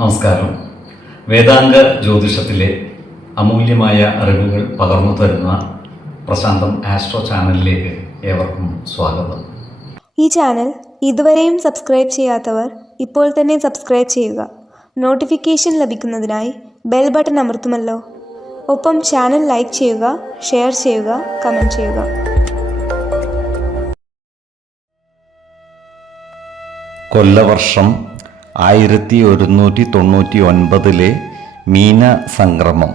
നമസ്കാരം. വേദാംഗ ജ്യോതിഷത്തിലെ അമൂല്യമായ അറിവുകൾ പകർന്നു തരുന്ന പ്രശാന്തം ആസ്ട്രോ ചാനലിലേക്ക് ഏവർക്കും സ്വാഗതം. ഈ ചാനൽ ഇതുവരെയും സബ്സ്ക്രൈബ് ചെയ്യാത്തവർ ഇപ്പോൾ തന്നെ സബ്സ്ക്രൈബ് ചെയ്യുക. നോട്ടിഫിക്കേഷൻ ലഭിക്കുന്നതിനായി ബെൽ ബട്ടൺ അമർത്തുമല്ലോ. ഒപ്പം ചാനൽ ലൈക്ക് ചെയ്യുക, ഷെയർ ചെയ്യുക, കമൻറ്റ് ചെയ്യുക. കൊല്ലവർഷം 1199 മീന സംക്രമം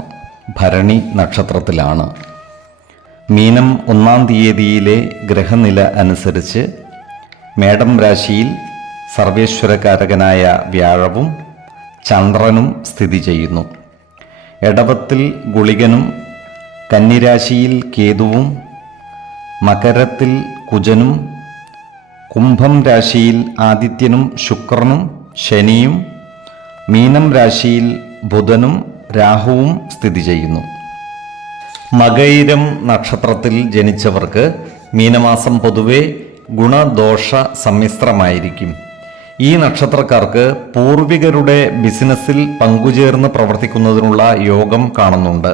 ഭരണി നക്ഷത്രത്തിലാണ്. മീനം 1-ാം തീയതിയിലെ ഗ്രഹനില അനുസരിച്ച് മേടം രാശിയിൽ സർവേശ്വരകാരകനായ വ്യാഴവും ചന്ദ്രനും സ്ഥിതി ചെയ്യുന്നു. എടവത്തിൽ ഗുളികനും, കന്നിരാശിയിൽ കേതുവും, മകരത്തിൽ കുജനും, കുംഭം രാശിയിൽ ആദിത്യനും ശുക്രനും ശനിയും, മീനം രാശിയിൽ ബുധനും രാഹുവും സ്ഥിതി ചെയ്യുന്നു. മകയിരം നക്ഷത്രത്തിൽ ജനിച്ചവർക്ക് മീനമാസം പൊതുവെ ഗുണദോഷ സമ്മിശ്രമായിരിക്കും. ഈ നക്ഷത്രക്കാർക്ക് പൂർവികരുടെ ബിസിനസ്സിൽ പങ്കുചേർന്ന് പ്രവർത്തിക്കുന്നതിനുള്ള യോഗം കാണുന്നുണ്ട്.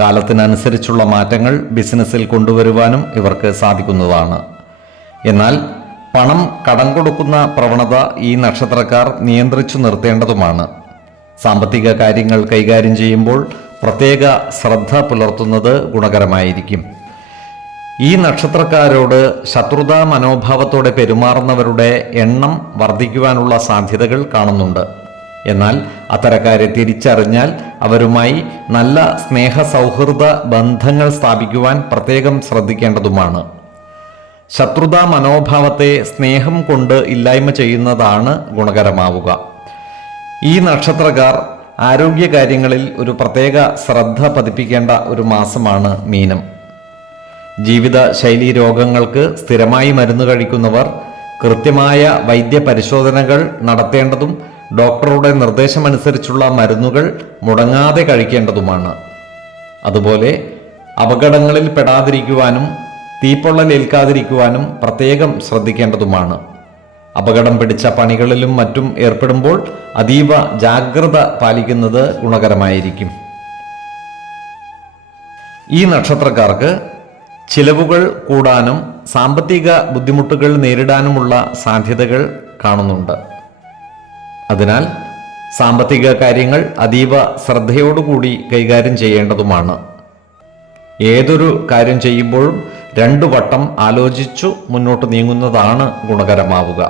കാലത്തിനനുസരിച്ചുള്ള മാറ്റങ്ങൾ ബിസിനസ്സിൽ കൊണ്ടുവരുവാനും ഇവർക്ക് സാധിക്കുന്നതാണ്. എന്നാൽ പണം കടം കൊടുക്കുന്ന പ്രവണത ഈ നക്ഷത്രക്കാർ നിയന്ത്രിച്ചു നിർത്തേണ്ടതുമാണ്. സാമ്പത്തിക കാര്യങ്ങൾ കൈകാര്യം ചെയ്യുമ്പോൾ പ്രത്യേക ശ്രദ്ധ പുലർത്തുന്നത് ഗുണകരമായിരിക്കും. ഈ നക്ഷത്രക്കാരോട് ശത്രുതാ മനോഭാവത്തോടെ പെരുമാറുന്നവരുടെ എണ്ണം വർദ്ധിക്കുവാനുള്ള സാധ്യതകൾ കാണുന്നുണ്ട്. എന്നാൽ അത്തരക്കാരെ തിരിച്ചറിഞ്ഞാൽ അവരുമായി നല്ല സ്നേഹ സൗഹൃദ ബന്ധങ്ങൾ സ്ഥാപിക്കുവാൻ പ്രത്യേകം ശ്രദ്ധിക്കേണ്ടതുമാണ്. ശത്രുതാ മനോഭാവത്തെ സ്നേഹം കൊണ്ട് ഇല്ലായ്മ ചെയ്യുന്നതാണ് ഗുണകരമാവുക. ഈ നക്ഷത്രക്കാർ ആരോഗ്യകാര്യങ്ങളിൽ ഒരു പ്രത്യേക ശ്രദ്ധ പതിപ്പിക്കേണ്ട ഒരു മാസമാണ് മീനം. ജീവിത ശൈലീ രോഗങ്ങൾക്ക് സ്ഥിരമായി മരുന്ന് കഴിക്കുന്നവർ കൃത്യമായ വൈദ്യ പരിശോധനകൾ നടത്തേണ്ടതും ഡോക്ടറുടെ നിർദ്ദേശമനുസരിച്ചുള്ള മരുന്നുകൾ മുടങ്ങാതെ കഴിക്കേണ്ടതുമാണ്. അതുപോലെ അപകടങ്ങളിൽ പെടാതിരിക്കുവാനും തീപ്പൊള്ളലേൽക്കാതിരിക്കുവാനും പ്രത്യേകം ശ്രദ്ധിക്കേണ്ടതുമാണ്. അപകടം പിടിച്ച പണികളിലും മറ്റും ഏർപ്പെടുമ്പോൾ അതീവ ജാഗ്രത പാലിക്കുന്നത് ഗുണകരമായിരിക്കും. ഈ നക്ഷത്രക്കാർക്ക് ചിലവുകൾ കൂടാനും സാമ്പത്തിക ബുദ്ധിമുട്ടുകൾ നേരിടാനുമുള്ള സാധ്യതകൾ കാണുന്നുണ്ട്. അതിനാൽ സാമ്പത്തിക കാര്യങ്ങൾ അതീവ ശ്രദ്ധയോടുകൂടി കൈകാര്യം ചെയ്യേണ്ടതുമാണ്. ഏതൊരു കാര്യം ചെയ്യുമ്പോഴും 2 വട്ടം ആലോചിച്ചു മുന്നോട്ട് നീങ്ങുന്നതാണ് ഗുണകരമാവുക.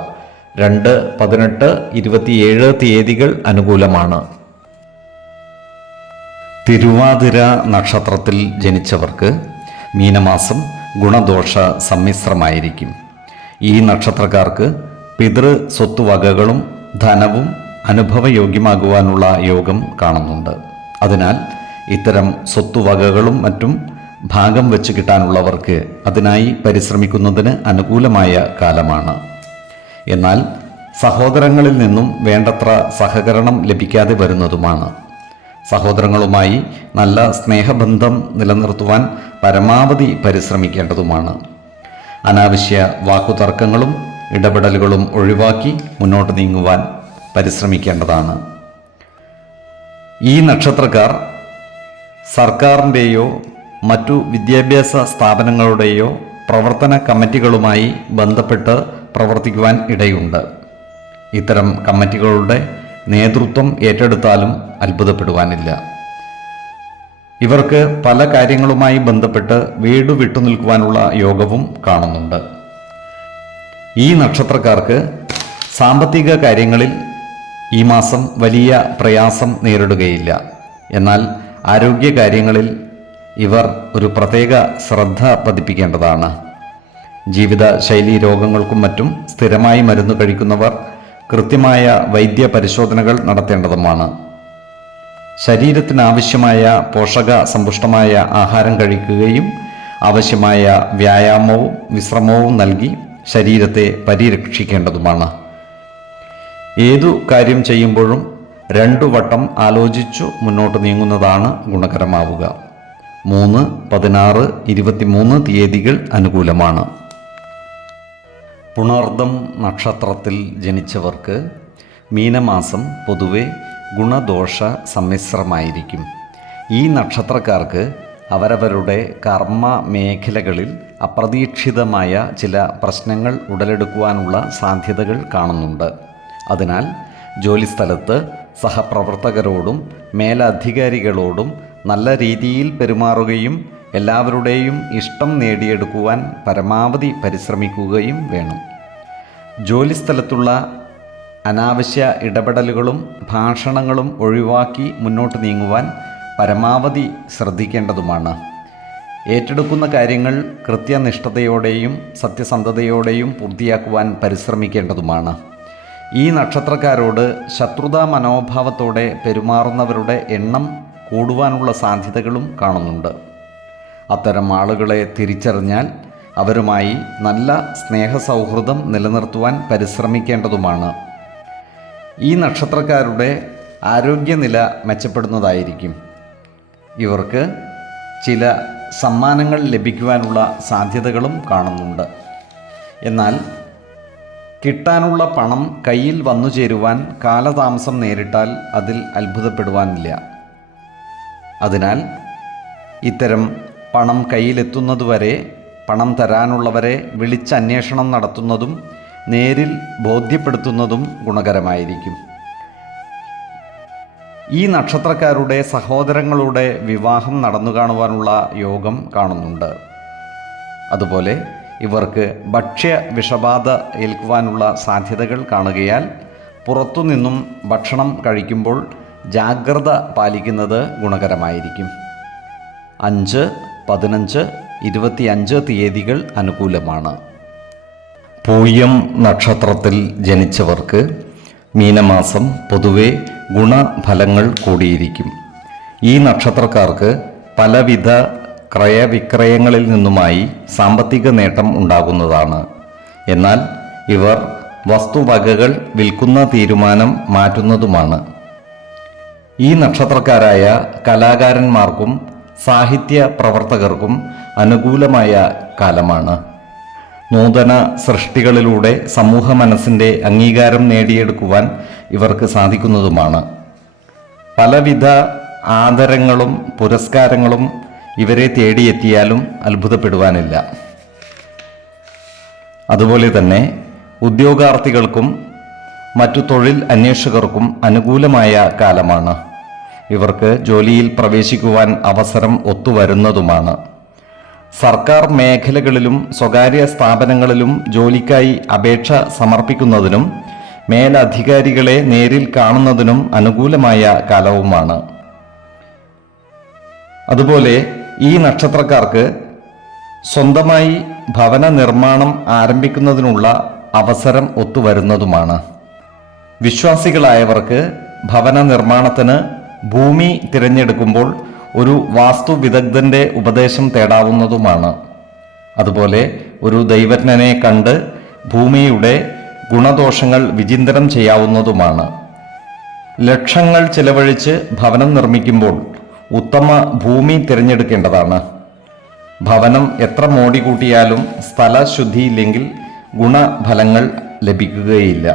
2, 18, 27 തീയതികൾ അനുകൂലമാണ്. തിരുവാതിര നക്ഷത്രത്തിൽ ജനിച്ചവർക്ക് മീനമാസം ഗുണദോഷ സമ്മിശ്രമായിരിക്കും. ഈ നക്ഷത്രക്കാർക്ക് പിതൃ സ്വത്തുവകകളും ധനവും അനുഭവയോഗ്യമാകുവാനുള്ള യോഗം കാണുന്നുണ്ട്. അതിനാൽ ഇത്തരം സ്വത്തുവകകളും മറ്റും ഭാഗം വെച്ച് കിട്ടാനുള്ളവർക്ക് അതിനായി പരിശ്രമിക്കുന്നതിന് അനുകൂലമായ കാലമാണ്. എന്നാൽ സഹോദരങ്ങളിൽ നിന്നും വേണ്ടത്ര സഹകരണം ലഭിക്കാതെ വരുന്നതുമാണ്. സഹോദരങ്ങളുമായി നല്ല സ്നേഹബന്ധം നിലനിർത്തുവാൻ പരമാവധി പരിശ്രമിക്കേണ്ടതുമാണ്. അനാവശ്യ വാക്കുതർക്കങ്ങളും ഇടപെടലുകളും ഒഴിവാക്കി മുന്നോട്ട് നീങ്ങുവാൻ പരിശ്രമിക്കേണ്ടതാണ്. ഈ നക്ഷത്രക്കാർ സർക്കാരിൻ്റെയോ മറ്റു വിദ്യാഭ്യാസ സ്ഥാപനങ്ങളുടെയോ പ്രവർത്തന കമ്മിറ്റികളുമായി ബന്ധപ്പെട്ട് പ്രവർത്തിക്കുവാൻ ഇടയുണ്ട്. ഇത്തരം കമ്മിറ്റികളുടെ നേതൃത്വം ഏറ്റെടുത്താലും അത്ഭുതപ്പെടുവാനില്ല. ഇവർക്ക് പല കാര്യങ്ങളുമായി ബന്ധപ്പെട്ട് വീട് വിട്ടുനിൽക്കുവാനുള്ള യോഗവും കാണുന്നുണ്ട്. ഈ നക്ഷത്രക്കാർക്ക് സാമ്പത്തിക കാര്യങ്ങളിൽ ഈ മാസം വലിയ പ്രയാസം നേരിടുകയില്ല. എന്നാൽ ആരോഗ്യകാര്യങ്ങളിൽ ഇവർ ഒരു പ്രത്യേക ശ്രദ്ധ പതിപ്പിക്കേണ്ടതാണ്. ജീവിത ശൈലീ രോഗങ്ങൾക്കും മറ്റും സ്ഥിരമായി മരുന്ന് കഴിക്കുന്നവർ കൃത്യമായ വൈദ്യ പരിശോധനകൾ നടത്തേണ്ടതുമാണ്. ശരീരത്തിനാവശ്യമായ പോഷക സമ്പുഷ്ടമായ ആഹാരം കഴിക്കുകയും ആവശ്യമായ വ്യായാമവും വിശ്രമവും നൽകി ശരീരത്തെ പരിരക്ഷിക്കേണ്ടതുമാണ്. ഏതു കാര്യം ചെയ്യുമ്പോഴും 2 വട്ടം ആലോചിച്ചു മുന്നോട്ട് നീങ്ങുന്നതാണ് ഗുണകരമാവുക. 3, 16, 23 തീയതികൾ അനുകൂലമാണ്. പുണർദം നക്ഷത്രത്തിൽ ജനിച്ചവർക്ക് മീനമാസം പൊതുവെ ഗുണദോഷ സമ്മിശ്രമായിരിക്കും. ഈ നക്ഷത്രക്കാർക്ക് അവരവരുടെ കർമ്മ മേഖലകളിൽ അപ്രതീക്ഷിതമായ ചില പ്രശ്നങ്ങൾ ഉടലെടുക്കുവാനുള്ള സാധ്യതകൾ കാണുന്നുണ്ട്. അതിനാൽ ജോലിസ്ഥലത്ത് സഹപ്രവർത്തകരോടും മേലധികാരികളോടും നല്ല രീതിയിൽ പെരുമാറുകയും എല്ലാവരുടെയും ഇഷ്ടം നേടിയെടുക്കുവാൻ പരമാവധി പരിശ്രമിക്കുകയും വേണം. ജോലിസ്ഥലത്തുള്ള അനാവശ്യ ഇടപെടലുകളും ഭാഷണങ്ങളും ഒഴിവാക്കി മുന്നോട്ട് നീങ്ങുവാൻ പരമാവധി ശ്രദ്ധിക്കേണ്ടതുമാണ്. ഏറ്റെടുക്കുന്ന കാര്യങ്ങൾ കൃത്യനിഷ്ഠതയോടെയും സത്യസന്ധതയോടെയും പൂർത്തിയാക്കുവാൻ പരിശ്രമിക്കേണ്ടതുമാണ്. ഈ നക്ഷത്രക്കാരോട് ശത്രുതാ മനോഭാവത്തോടെ പെരുമാറുന്നവരുടെ എണ്ണം കൂടുവാനുള്ള സാധ്യതകളും കാണുന്നുണ്ട്. അത്തരം ആളുകളെ തിരിച്ചറിഞ്ഞാൽ അവരുമായി നല്ല സ്നേഹസൗഹൃദം നിലനിർത്തുവാൻ പരിശ്രമിക്കേണ്ടതുമാണ്. ഈ നക്ഷത്രക്കാരുടെ ആരോഗ്യനില മെച്ചപ്പെടുന്നതായിരിക്കും. ഇവർക്ക് ചില സമ്മാനങ്ങൾ ലഭിക്കുവാനുള്ള സാധ്യതകളും കാണുന്നുണ്ട്. എന്നാൽ കിട്ടാനുള്ള പണം കയ്യിൽ വന്നു ചേരുവാൻ കാലതാമസം നേരിട്ടാൽ അതിൽ അത്ഭുതപ്പെടുവാനില്ല. അതിനാൽ ഇത്തരം പണം കയ്യിലെത്തുന്നതുവരെ പണം തരാനുള്ളവരെ വിളിച്ചന്വേഷണം നടത്തുന്നതും നേരിൽ ബോധ്യപ്പെടുത്തുന്നതും ഗുണകരമായിരിക്കും. ഈ നക്ഷത്രക്കാരുടെ സഹോദരങ്ങളുടെ വിവാഹം നടന്നു കാണുവാനുള്ള യോഗം കാണുന്നുണ്ട്. അതുപോലെ ഇവർക്ക് ഭക്ഷ്യ വിഷബാധ ഏൽക്കുവാനുള്ള സാധ്യതകൾ കാണുകയാൽ പുറത്തുനിന്നും ഭക്ഷണം കഴിക്കുമ്പോൾ ജാഗ്രത പാലിക്കുന്നത് ഗുണകരമായിരിക്കും. 5, 15, 25 തീയതികൾ അനുകൂലമാണ്. പൂയം നക്ഷത്രത്തിൽ ജനിച്ചവർക്ക് മീനമാസം പൊതുവെ ഗുണഫലങ്ങൾ കൂടിയിരിക്കും. ഈ നക്ഷത്രക്കാർക്ക് പലവിധ ക്രയവിക്രയങ്ങളിൽ നിന്നുമായി സാമ്പത്തിക നേട്ടം ഉണ്ടാകുന്നതാണ്. എന്നാൽ ഇവർ വസ്തുവകകൾ വിൽക്കുന്ന തീരുമാനം മാറ്റുന്നതുമാണ്. ഈ നക്ഷത്രക്കാരായ കലാകാരന്മാർക്കും സാഹിത്യ പ്രവർത്തകർക്കും അനുകൂലമായ കാലമാണ്. നൂതന സൃഷ്ടികളിലൂടെ സമൂഹ മനസ്സിൻ്റെ അംഗീകാരം നേടിയെടുക്കുവാൻ ഇവർക്ക് സാധിക്കുന്നതുമാണ്. പലവിധ ആദരങ്ങളും പുരസ്കാരങ്ങളും ഇവരെ തേടിയെത്തിയാലും അത്ഭുതപ്പെടുവാനില്ല. അതുപോലെ തന്നെ ഉദ്യോഗാർത്ഥികൾക്കും മറ്റു തൊഴിൽ അന്വേഷകർക്കും അനുകൂലമായ കാലമാണ്. ഇവർക്ക് ജോലിയിൽ പ്രവേശിക്കുവാൻ അവസരം ഒത്തുവരുന്നതുമാണ്. സർക്കാർ മേഖലകളിലും സ്വകാര്യ സ്ഥാപനങ്ങളിലും ജോലിക്കായി അപേക്ഷ സമർപ്പിക്കുന്നതിനും മേലധികാരികളെ നേരിൽ കാണുന്നതിനും അനുകൂലമായ കാലവുമാണ്. അതുപോലെ ഈ നക്ഷത്രക്കാർക്ക് സ്വന്തമായി ഭവന നിർമ്മാണം ആരംഭിക്കുന്നതിനുള്ള അവസരം ഒത്തുവരുന്നതുമാണ്. വിശ്വാസികളായവർക്ക് ഭവന നിർമ്മാണത്തിന് ഭൂമി തിരഞ്ഞെടുക്കുമ്പോൾ ഒരു വാസ്തു വിദഗ്ധന്റെ ഉപദേശം തേടാവുന്നതുമാണ്. അതുപോലെ ഒരു ദൈവജ്ഞനെ കണ്ട് ഭൂമിയുടെ ഗുണദോഷങ്ങൾ വിചിന്തനം ചെയ്യാവുന്നതുമാണ്. ലക്ഷങ്ങൾ ചെലവഴിച്ച് ഭവനം നിർമ്മിക്കുമ്പോൾ ഉത്തമ ഭൂമി തിരഞ്ഞെടുക്കേണ്ടതാണ്. ഭവനം എത്ര മോടി കൂട്ടിയാലും സ്ഥലശുദ്ധിയില്ലെങ്കിൽ ഗുണഫലങ്ങൾ ലഭിക്കുകയില്ല.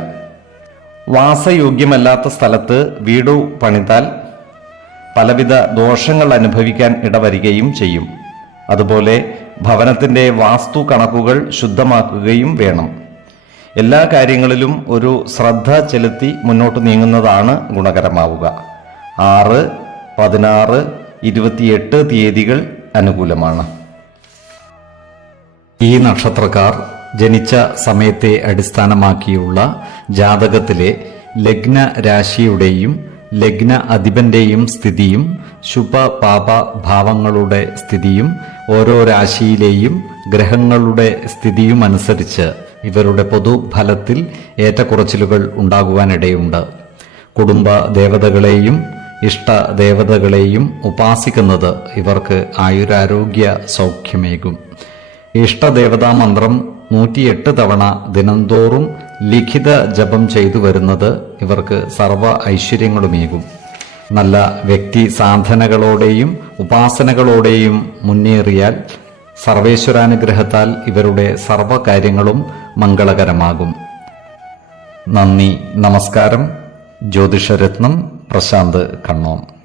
വാസയോഗ്യമല്ലാത്ത സ്ഥലത്ത് വീടു പണിതാൽ പലവിധ ദോഷങ്ങൾ അനുഭവിക്കാൻ ഇടവരികയും ചെയ്യും. അതുപോലെ ഭവനത്തിൻ്റെ വാസ്തു കണക്കുകൾ ശുദ്ധമാക്കുകയും വേണം. എല്ലാ കാര്യങ്ങളിലും ഒരു ശ്രദ്ധ ചെലുത്തി മുന്നോട്ട് നീങ്ങുന്നതാണ് ഗുണകരമാവുക. 6, 16, 28 തീയതികൾ അനുകൂലമാണ്. ഈ നക്ഷത്രക്കാർ ജനിച്ച സമയത്തെ അടിസ്ഥാനമാക്കിയുള്ള ജാതകത്തിലെ ലഗ്ന രാശിയുടെയും ലഗ്ന അധിപന്റെയും സ്ഥിതിയും ശുഭ പാപ ഭാവങ്ങളുടെ സ്ഥിതിയും ഓരോ രാശിയിലെയും ഗ്രഹങ്ങളുടെ സ്ഥിതിയും അനുസരിച്ച് ഇവരുടെ പൊതുഫലത്തിൽ ഏറ്റക്കുറച്ചിലുകൾ ഉണ്ടാകുവാനിടയുണ്ട്. കുടുംബ ദേവതകളെയും ഇഷ്ട ദേവതകളെയും ഉപാസിക്കുന്നത് ഇവർക്ക് ആയുരാരോഗ്യ സൗഖ്യമേകും. ഇഷ്ടദേവതാ മന്ത്രം 108 തവണ ദിനംതോറും ലിഖിത ജപം ചെയ്തു വരുന്നത് ഇവർക്ക് സർവ ഐശ്വര്യങ്ങളുമേകും. നല്ല വ്യക്തി സാധനകളോടെയും ഉപാസനകളോടെയും മുന്നേറിയാൽ സർവേശ്വരാനുഗ്രഹത്താൽ ഇവരുടെ സർവകാര്യങ്ങളും മംഗളകരമാകും. നന്ദി, നമസ്കാരം. ജ്യോതിഷരത്നം പ്രശാന്ത് കണ്ണോം.